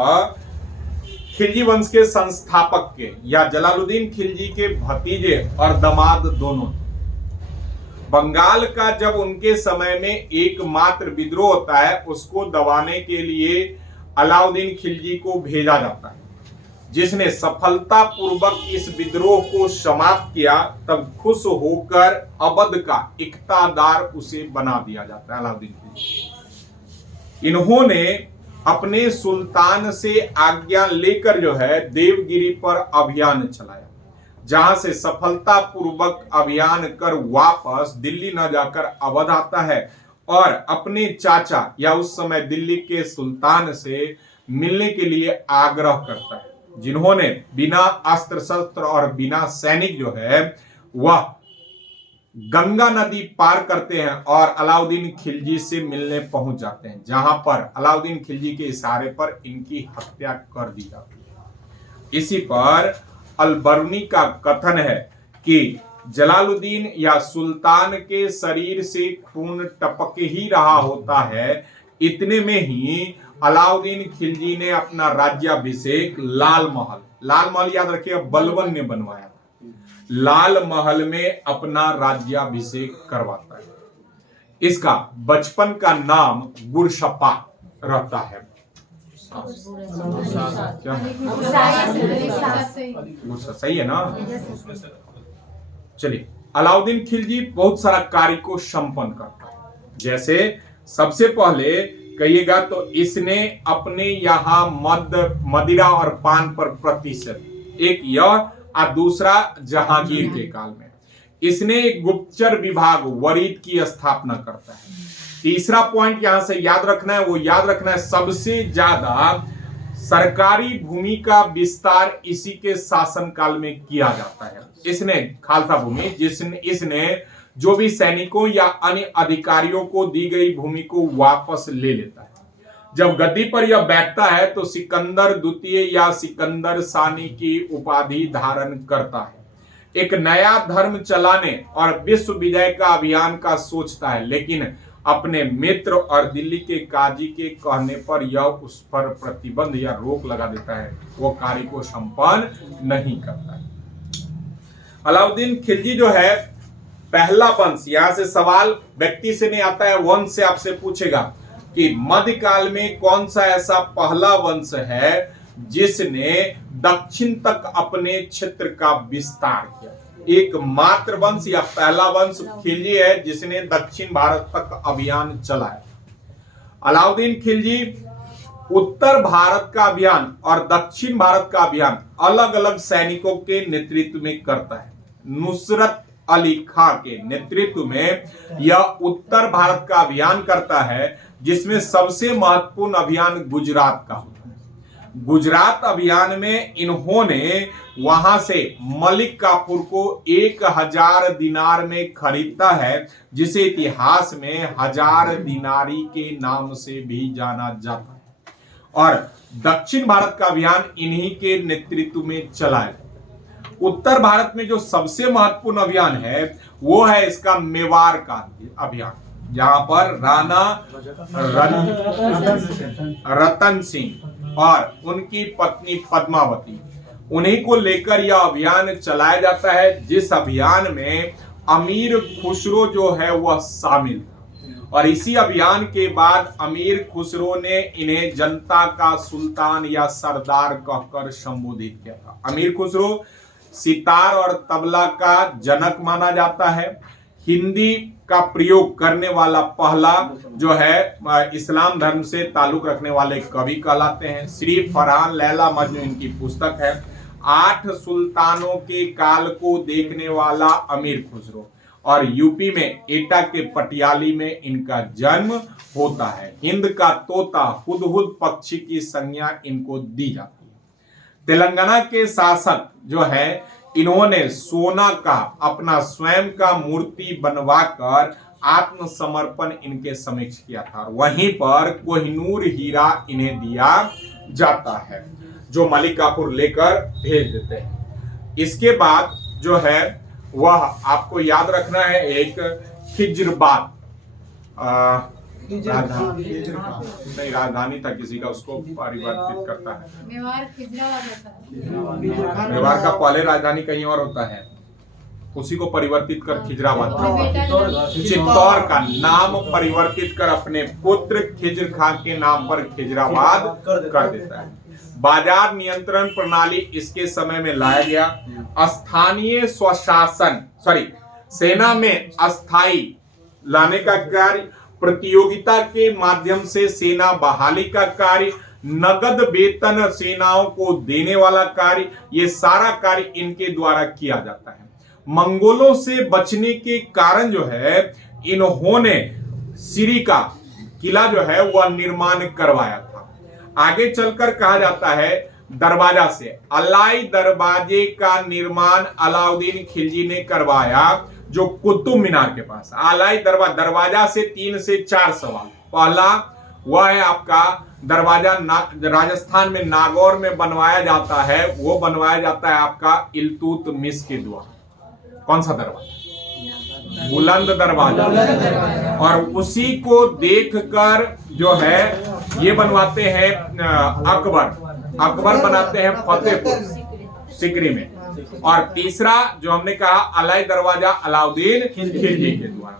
खिलजी वंश के संस्थापक के या जलालुद्दीन खिलजी के भतीजे और दामाद दोनों। बंगाल का जब उनके समय में एकमात्र विद्रोह होता है, उसको दबाने के लिए अलाउद्दीन खिलजी को भेजा जाता है, जिसने सफलतापूर्वक इस विद्रोह को समाप्त किया। तब खुश होकर अवध का इख्तियारदार उसे बना दिया जाता है अलाउद्दीन खिलजी। इन्होंने अपने सुल्तान से आज्ञा लेकर जो है देवगिरी पर अभियान चलाया, जहां से सफलतापूर्वक अभियान कर वापस दिल्ली न जाकर अवध आता है और अपने चाचा या उस समय दिल्ली के सुल्तान से मिलने के लिए आग्रह करता है, जिन्होंने बिना अस्त्र शस्त्र और बिना सैनिक जो है वह गंगा नदी पार करते हैं और अलाउद्दीन खिलजी से मिलने पहुंच जाते हैं, जहां पर अलाउद्दीन खिलजी के इशारे पर इनकी हत्या कर दी जाती है। इसी पर अल-बरूनी का कथन है कि जलालुद्दीन या सुल्तान के शरीर से खून टपक ही रहा होता है, इतने में ही अलाउद्दीन खिलजी ने अपना राज्याभिषेक लाल महल याद रखिए बलबन ने बनवाया, लाल महल में अपना राज्याभिषेक करवाता है। इसका बचपन का नाम गुरशपा रहता है। सही है ना? चलिए, अलाउद्दीन खिलजी बहुत सारा कार्य को संपन्न करता है। जैसे सबसे पहले कहिएगा तो इसने अपने यहाँ मदिरा और पान पर प्रतिशत, एक यह और दूसरा जहांगीर के काल में इसने एक गुप्तचर विभाग वरीद की स्थापना करता है। तीसरा पॉइंट यहां से याद रखना है, वो याद रखना है सबसे ज्यादा सरकारी भूमि का विस्तार इसी के शासनकाल में किया जाता है। इसने खालसा भूमि इसने जो भी सैनिकों या अन्य अधिकारियों को दी गई भूमि को वापस ले लेता है। जब गद्दी पर यह बैठता है तो सिकंदर द्वितीय या सिकंदर सानी की उपाधि धारण करता है। एक नया धर्म चलाने और विश्व विजय का अभियान का सोचता है, लेकिन अपने मित्र और दिल्ली के काजी के कहने पर यह उस पर प्रतिबंध या रोक लगा देता है, वो कार्य को संपन्न नहीं करता है। अलाउद्दीन खिलजी जो है पहला वंश, यहां से सवाल व्यक्ति से नहीं आता है, वंश से आपसे पूछेगा कि मध्यकाल में कौन सा ऐसा पहला वंश है जिसने दक्षिण तक अपने क्षेत्र का विस्तार किया। एकमात्र वंश या पहला वंश खिलजी है जिसने दक्षिण भारत तक अभियान चलाया। अलाउद्दीन खिलजी उत्तर भारत का अभियान और दक्षिण भारत का अभियान अलग अलग सैनिकों के नेतृत्व में करता है। नुसरत अली खां के नेतृत्व में यह उत्तर भारत का अभियान करता है, जिसमें सबसे महत्वपूर्ण अभियान गुजरात का होता है। गुजरात अभियान में इन्होंने वहां से मलिक काफूर को 1000 दिनार में खरीदता है, जिसे इतिहास में 1000 दिनारी के नाम से भी जाना जाता है। और दक्षिण भारत का अभियान इन्हीं के नेतृत्व में चलाया। उत्तर भारत में जो सबसे महत्वपूर्ण अभियान है वो है इसका मेवाड़ का अभियान, जहां पर राणा रतन सिंह और उनकी पत्नी पद्मावती, उन्हीं को लेकर यह अभियान चलाया जाता है, जिस अभियान में अमीर खुसरो जो है वह शामिल था। और इसी अभियान के बाद अमीर खुसरो ने इन्हें जनता का सुल्तान या सरदार कहकर संबोधित किया था। अमीर खुसरो सितार और तबला का जनक माना जाता है। हिंदी का प्रयोग करने वाला पहला जो है इस्लाम धर्म से ताल्लुक रखने वाले कवि कहलाते हैं। श्री फरहान लैला मजनू इनकी पुस्तक है। 8 सुल्तानों के काल को देखने वाला अमीर खुसरो, और यूपी में एटा के पटियाली में इनका जन्म होता है। हिंद का तोता हुदहुद पक्षी की संज्ञा इनको दी जाती है। तेलंगाना के शासक जो है इन्होंने सोना का अपना स्वयं का मूर्ति बनवाकर आत्मसमर्पण इनके समक्ष किया था। वहीं पर कोहिनूर हीरा इन्हें दिया जाता है, जो मलिक काफूर लेकर भेज देते हैं। इसके बाद जो है वह आपको याद रखना है एक खिजरबाद राजधानी था किसी का, उसको परिवर्तित करता है। मेवाड़ का पहले राजधानी कहीं और होता है। उसी को परिवर्तित कर खिजराबाद, चित्तौड़ का नाम परिवर्तित कर अपने पुत्र खिज्र खां के नाम पर खिजराबाद कर देता है। बाजार नियंत्रण प्रणाली इसके समय में लाया गया। स्थानीय स्वशासन सेना में अस्थाई लाने का कार्य, प्रतियोगिता के माध्यम से सेना बहाली का कार्य, नगद वेतन सेनाओं को देने वाला कार्य, ये सारा कार्य इनके द्वारा किया जाता है। मंगोलों से बचने के कारण जो है इन्होंने सिरी का किला जो है वह निर्माण करवाया था। आगे चलकर कहा जाता है दरवाजा से, अलाई दरवाजे का निर्माण अलाउद्दीन खिलजी ने करवाया, जो कुतुब मीनार के पास। अलाई दरवाजा से 3 से 4 सवाल। पहला वह है आपका दरवाजा राजस्थान में नागौर में बनवाया जाता है, वो बनवाया जाता है आपका इल्तुतमिश के द्वारा। कौन सा दरवाजा? बुलंद दरवाजा। और उसी को देखकर जो है ये बनवाते हैं अकबर बनाते हैं फतेहपुर सिकरी में। और तीसरा जो हमने कहा अलाई दरवाजा अलाउद्दीन खिलजी के द्वारा।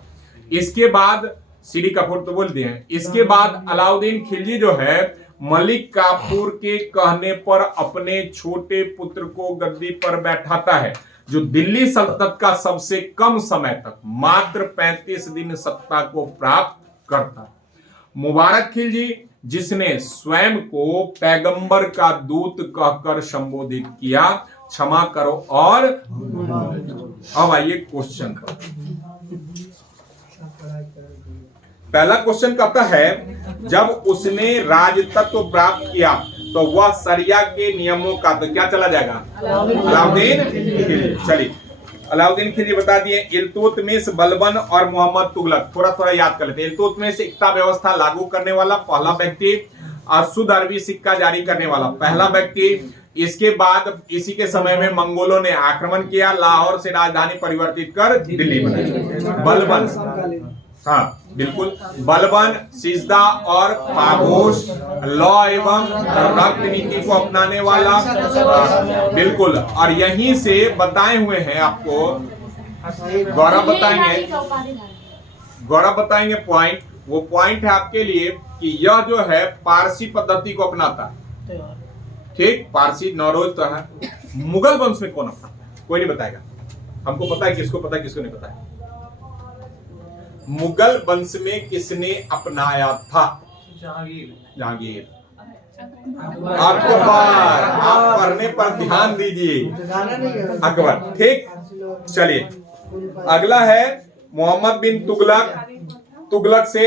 इसके बाद सिरी काफूर तो बोल दिए हैं। इसके बाद अलाउद्दीन खिलजी जो है मलिक काफूर के कहने पर अपने छोटे पुत्र को गद्दी पर बैठाता है, जो दिल्ली सल्तनत का सबसे कम समय तक मात्र 35 दिन सत्ता को प्राप्त करता। मुबारक खिलजी, जिसने स्वयं को पैगंबर का दूत कहकर संबोधित किया, क्षमा करो। और अब आइए क्वेश्चन पर। पहला क्वेश्चन कहता है, जब उसने राजतत्व प्राप्त किया तो वह सरिया के नियमों का, तो क्या चला जाएगा? अलाउद्दीन खिलजी। चलिए अलाउद्दीन खिलजी बता दिए। इल्तुतमिश, बलबन और मोहम्मद तुगलक, थोड़ा थोड़ा याद कर लेते हैं। इल्तुतमिश एकता व्यवस्था लागू करने वाला पहला व्यक्ति, शुद्ध अरबी सिक्का जारी करने वाला पहला व्यक्ति। इसके बाद इसी के समय में मंगोलों ने आक्रमण किया, लाहौर से राजधानी परिवर्तित कर दिल्ली बनाई। बलबन, हाँ बिल्कुल, बलबन, सिजदा और पागोश, लॉ एवं रक्त नीति को अपनाने वाला, बिल्कुल। और यहीं से बताए हुए हैं आपको, गौरव बताएंगे पॉइंट। वो पॉइंट है आपके लिए कि यह जो है पारसी पद्धति को अपनाता है। ठीक, पारसी नौरोज तो है। मुगल वंश में कौन अपनाता है? कोई नहीं बताएगा। हमको पता है किसको पता है, किसको नहीं पता है। मुगल वंश में किसने अपनाया था? जहांगीर। अकबर। आप पढ़ने पर ध्यान दीजिए। अकबर, ठीक। चलिए अगला है मोहम्मद बिन तुगलक। तुगलक से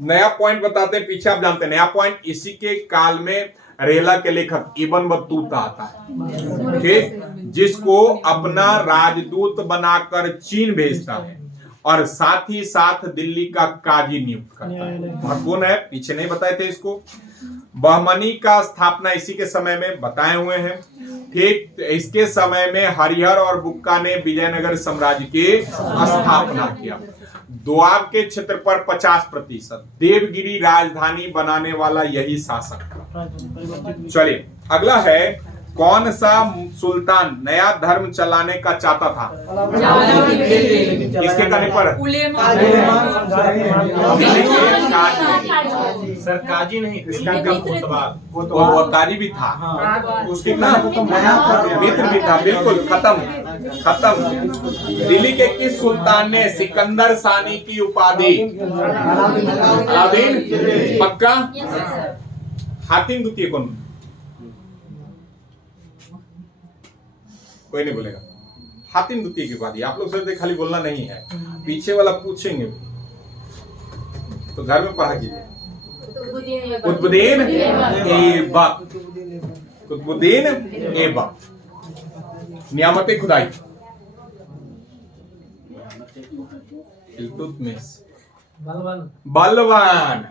नया पॉइंट बताते हैं, पीछे आप जानते हैं नया पॉइंट। इसी के काल में रेला के लेखक इब्न बतूता आता है, ठीक, जिसको अपना राजदूत बनाकर चीन भेजता है और साथ ही साथ दिल्ली का काजी नियुक्त करता है। और कौन है? पीछे नहीं बताए थे इसको। बहमनी का स्थापना इसी के समय में बताए हुए हैं, ठीक। इसके समय में हरिहर और बुक्का ने विजयनगर साम्राज्य की स्थापना किया। दोआब के क्षेत्र पर 50%, देवगिरी राजधानी बनाने वाला यही शासक था। चलिए अगला है, कौन सा सुल्तान नया धर्म चलाने का चाहता था? किसके कहने पर? सर काजी नहीं, वो काजी भी था, उसके मित्र भी था। बिल्कुल, खत्म। दिल्ली के किस सुल्तान ने सिकंदर सानी की उपाधि? अलाउद्दीन, पक्का। हातिम द्वितीय कौन? कोई नहीं बोलेगा। हातिम द्वितीय की उपाधि। आप लोग सोचते खाली बोलना नहीं है, पीछे वाला पूछेंगे तो घर में पढ़ा कीजिए। कुतुबुद्दीन ऐबक। कुतुबुद्दीन ऐबक। नियामत खुदाई। इल्तुतमिश। बलवान।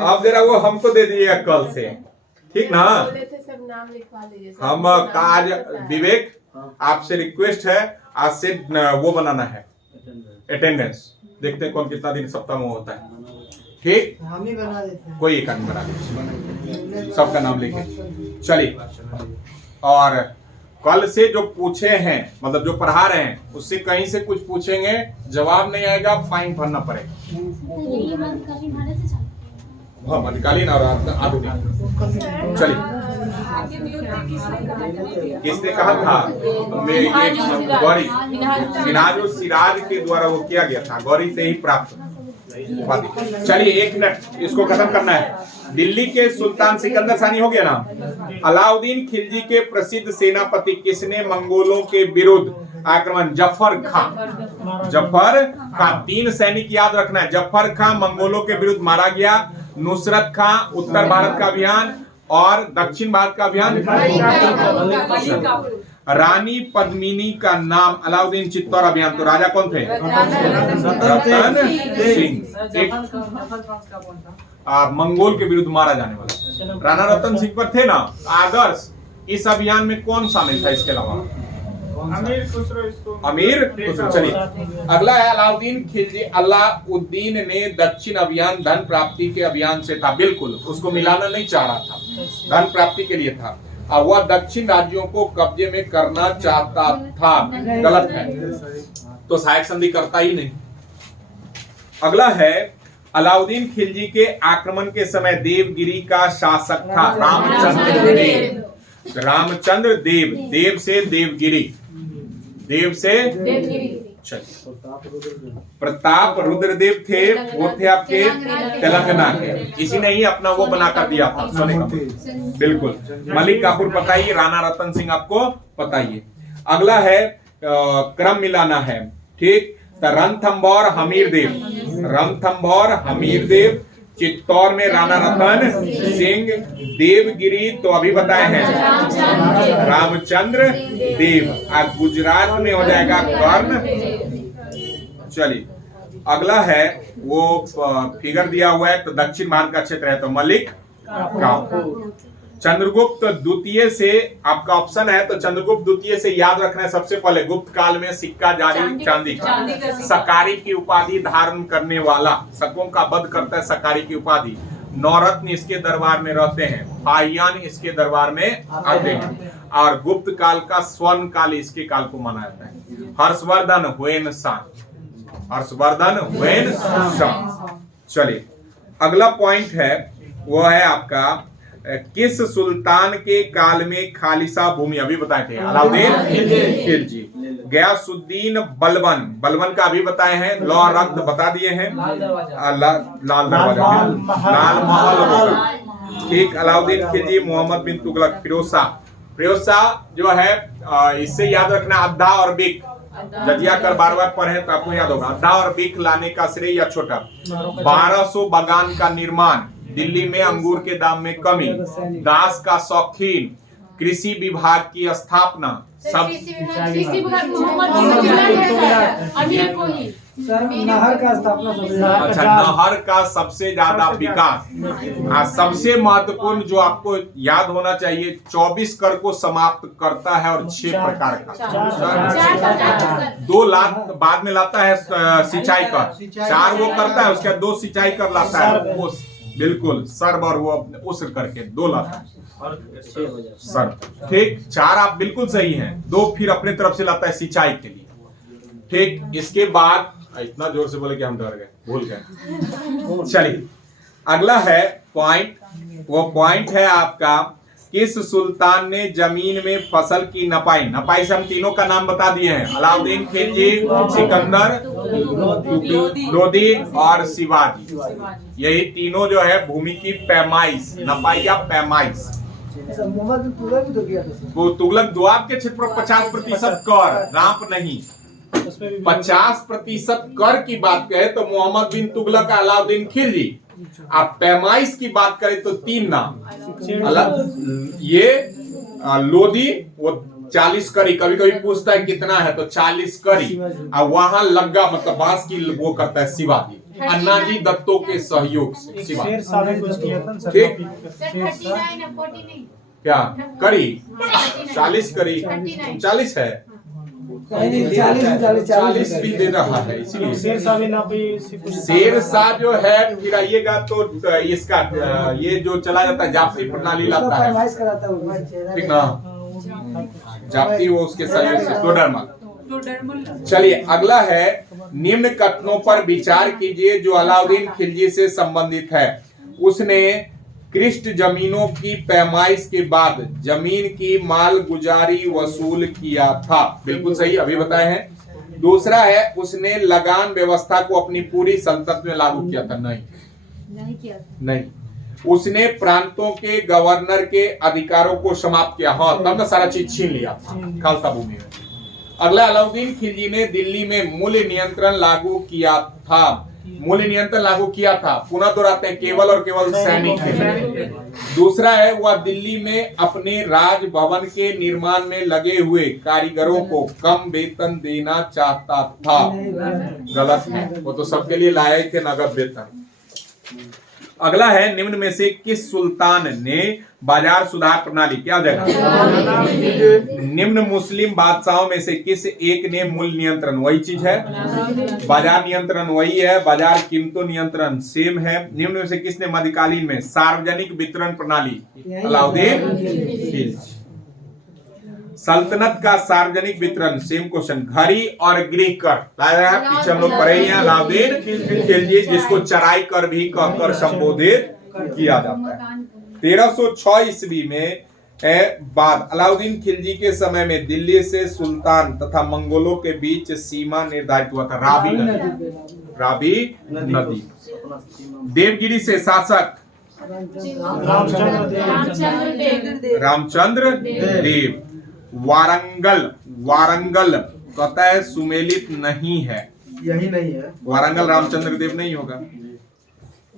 अब जरा वो हमको दे दीजिएगा कल से, ठीक ना? हम काज विवेक, आपसे रिक्वेस्ट है, आज से वो बनाना है अटेंडेंस। देखते हैं कौन कितना दिन सप्ताह में होता है, ठीक। हम ही बना देते हैं, कोई एक आदमी बना दीजिए, सबका नाम लेके। चलिए, और कल से जो पूछे हैं, मतलब जो पढ़ा रहे हैं, उससे कहीं से कुछ पूछेंगे, जवाब नहीं आएगा, फाइन भरना पड़ेगा। हाँ, मध्यकालीन और आधुनिक। चलिए, किसने कहा था? गौरी मिन्हाजुल सिराज के द्वारा वो किया गया था, गौरी से ही प्राप्त उपाधि। चलिए, एक मिनट, इसको खत्म करना है। दिल्ली के सुल्तान सिकंदर सानी हो गया ना। अलाउद्दीन खिलजी के प्रसिद्ध सेनापति किसने मंगोलों के विरुद्ध आक्रमण? जफर खान। जफर खान। 3 सैनिक याद रखना है। जफर खान मंगोलों के विरुद्ध मारा गया, नुसरत खां उत्तर भारत का अभियान और दक्षिण भारत का अभियान। रानी पद्मिनी का नाम अलाउद्दीन चित्तौड़ अभियान, तो राजा कौन थे? रतन सिंह। मंगोल के विरुद्ध मारा जाने वाला राणा रतन सिंह पर थे ना आदर्श। इस अभियान में कौन शामिल था इसके अलावा? अमीर खुसरो। चलिए, अगला है अलाउद्दीन खिलजी। अलाउद्दीन ने दक्षिण अभियान धन प्राप्ति के अभियान से था, बिल्कुल उसको मिलाना नहीं चाह रहा था, धन प्राप्ति के लिए था। और वह दक्षिण राज्यों को कब्जे में करना चाहता था, गलत है, तो सहायक संधि करता ही नहीं। अगला है अलाउद्दीन खिलजी के आक्रमण के समय देवगिरी का शासक था रामचंद्र देव। रामचंद्र देव, देव से देवगिरी, देव से प्रताप रुद्रदेव थे, वो थे आपके तेलंगाना के। किसी ने ही अपना वो बनाकर दिया था सोने का, बिल्कुल। मलिक काफूर पता ही, राणा रतन सिंह आपको पता ही। अगला है क्रम मिलाना है, ठीक। रणथंभौर हमीरदेव, रणथंभौर हमीरदेव, चित्तौड़ में राणा रतन सिंह, देवगिरी तो अभी बताए हैं रामचंद्र देव, और गुजरात में हो जाएगा कर्ण। चलिए, अगला है वो फिगर दिया हुआ है, तो दक्षिण भारत का क्षेत्र है, तो मलिक काफूर। चंद्रगुप्त द्वितीय से आपका ऑप्शन है, तो चंद्रगुप्त द्वितीय से याद रखना है सबसे पहले, गुप्त काल में सिक्का जारी चांदी का, सकारी की उपाधि धारण करने वाला, शकों का वध करता है, सकारी की उपाधि। नौरत्न इसके दरबार में रहते हैं, फाहियान इसके दरबार में आते हैं, और गुप्त काल का स्वर्ण काल इसके काल को माना जाता है। Harshvardhan when Shah, Harshvardhan when Shah. चलिए, अगला पॉइंट है वो है आपका किस सुल्तान के काल में खालिसा भूमि, अभी बताए थे अलाउद्दीन खिलजी। गयासुद्दीन बलबन, बलबन का अभी बताए हैं, लौ रक्त बता दिए हैं, लाल दरवाजा, लाल महल होगा, ठीक। अलाउद्दीन खिलजी, मोहम्मद बिन तुगलक, फिरोज शाह। फिरोज शाह जो है इससे याद रखना अद्धा और बिक, जजिया कर बार बार पढ़े तो आपको याद होगा। अद्धा और बिक लाने का श्रेय या छोटा। 1200 बागान का निर्माण, दिल्ली में अंगूर के दाम में कमी, दास का शौकीन, कृषि विभाग की स्थापना, सब नहर का स्थापना, अच्छा, नहर का सबसे ज्यादा विकास। सबसे महत्वपूर्ण जो आपको याद होना चाहिए, 24 कर को समाप्त करता है और 6 प्रकार का, 2 लाख बाद में लाता है सिंचाई कर, 4 वो करता है, उसके बाद 2 सिंचाई कर लाता है, वो बिल्कुल सर्व और वो उस करके 2 लाख सर्व, ठीक। 4 आप बिल्कुल सही हैं, 2 फिर अपने तरफ से लाता है सिंचाई के लिए, ठीक। इसके बाद इतना जोर से बोले कि हम डर गए, भूल गए। चलिए, अगला है पॉइंट, वो पॉइंट है आपका किस सुल्तान ने जमीन में फसल की नपाई, नपाई से हम तीनों का नाम बता दिए हैं, अलाउद्दीन खिलजी, सिकंदर लोदी और शिवाजी। यही तीनों जो है भूमि की पैमाइश, नपाई या पैमाइश। वो तुगलक द्वाब के क्षेत्र पर 50% कर, राप नहीं, 50% कर की बात करें तो मोहम्मद बिन तुगलक, अलाउद्दीन खिलजी। आप पैमाइश की बात करें तो 3 नाम, ये लोदी वो 40 करी, कभी कभी पूछता है कितना है तो 40 करी, और वहां लग्गा मतलब बांस की वो करता है शिवाजी, अन्नाजी दत्तों के सहयोग से शिवाजी, ठीक। क्या करी 40 करी 40 है, 40 भी दे रहा है, इसलिए शेर शाह जो है, फिर आइएगा तो इसका ये जो चला जाता है जाफरी प्रणाली लाता है, ठीक ना, जाप्ती वो उसके सहयोग से टोडरमल। चलिए अगला है, निम्न कथनों पर विचार कीजिए जो अलाउद्दीन खिलजी से संबंधित है। उसने कृष्ट जमीनों की पैमाइश के बाद जमीन की मालगुजारी वसूल किया था। बिल्कुल सही, अभी बताए हैं। दूसरा है, उसने लगान व्यवस्था को अपनी पूरी सल्तनत में लागू किया था। नहीं किया था। नहीं। उसने प्रांतों के गवर्नर के अधिकारों को समाप्त किया। हाँ, तब ना सारा चीज छीन लिया था खालसा भूमि में। अगला, अलाउद्दीन खिलजी ने दिल्ली में मूल्य नियंत्रण लागू किया था। मूल्य नियंत्रण लागू किया था, पुनः दोहराते हैं, केवल और केवल सैनिक के लिए। दूसरा है, वह दिल्ली में अपने राजभवन के निर्माण में लगे हुए कारीगरों को कम वेतन देना चाहता था। गलत है, वो तो सबके लिए लाए थे नगद वेतन। अगला है, निम्न में से किस सुल्तान ने बाजार सुधार प्रणाली, क्या जगह, निम्न मुस्लिम बादशाहों में से किस एक ने मूल्य नियंत्रण, वही चीज है, बाजार नियंत्रण वही है, बाजार कीमतों नियंत्रण सेम है। निम्न में से किसने मध्यकालीन में सार्वजनिक वितरण प्रणाली, अलाउद्दीन खिलजी। सल्तनत का सार्वजनिक वितरण, सेम क्वेश्चन, घड़ी और गृह कर, पीछे हम लोग पढ़े ही हैं, अलाउद्दीन खिलजी, जिसको चराई कर भी कहकर संबोधित किया जाता है। 1306 ईस्वी में बाद अलाउद्दीन खिलजी के समय में दिल्ली से सुल्तान तथा मंगोलों के बीच सीमा निर्धारित हुआ था, रावी नदी। देवगिरी से शासक रामचंद्र देव। वारंगल कहता है सुमेलित नहीं है, यही नहीं है, वारंगल रामचंद्र देव नहीं होगा।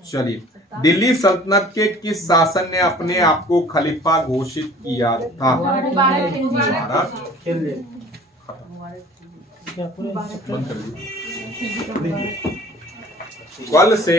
चलिए, दिल्ली सल्तनत के किस शासन ने अपने आप को खलीफा घोषित किया था? कल से